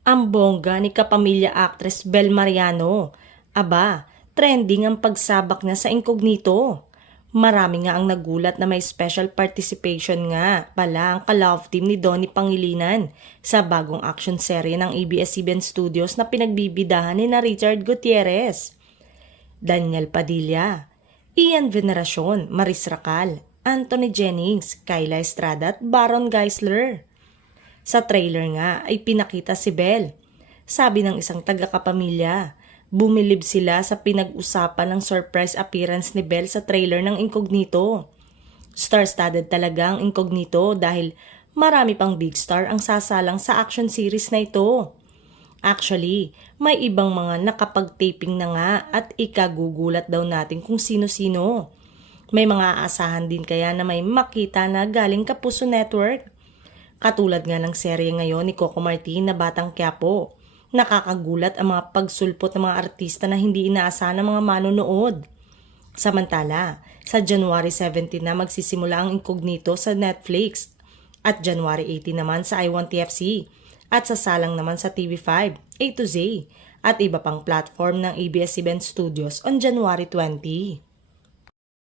Ang bongga ni kapamilya actress Bel Mariano. Aba, trending ang pagsabak niya sa incognito. Marami nga ang nagulat na may special participation nga pala ang ka-love team ni Donnie Pangilinan sa bagong action serye ng ABS-CBN Studios na pinagbibidahan ni na Richard Gutierrez, Daniel Padilla, Ian Veneracion, Maris Racal, Anthony Jennings, Kyla Estrada at Baron Geisler. Sa trailer nga ay pinakita si Belle. Sabi ng isang taga-kapamilya, bumilib sila sa pinag-usapan ng surprise appearance ni Belle sa trailer ng Incognito. Star-studded talaga ang Incognito dahil marami pang big star ang sasalang sa action series na ito. Actually, may ibang mga nakapag-taping na nga at ikagugulat daw natin kung sino-sino. May mga aasahan din kaya na may makita na galing Kapuso Network. Katulad nga ng serye ngayon ni Coco Martin na Batang Quiapo. Nakakagulat ang mga pagsulpot ng mga artista na hindi inaasahan ng mga manonood. Samantala, sa January 17 na magsisimula ang Incognito sa Netflix at January 18 naman sa I1TFC at sasalang naman sa TV5, A to Z at iba pang platform ng ABS-CBN Studios on January 20.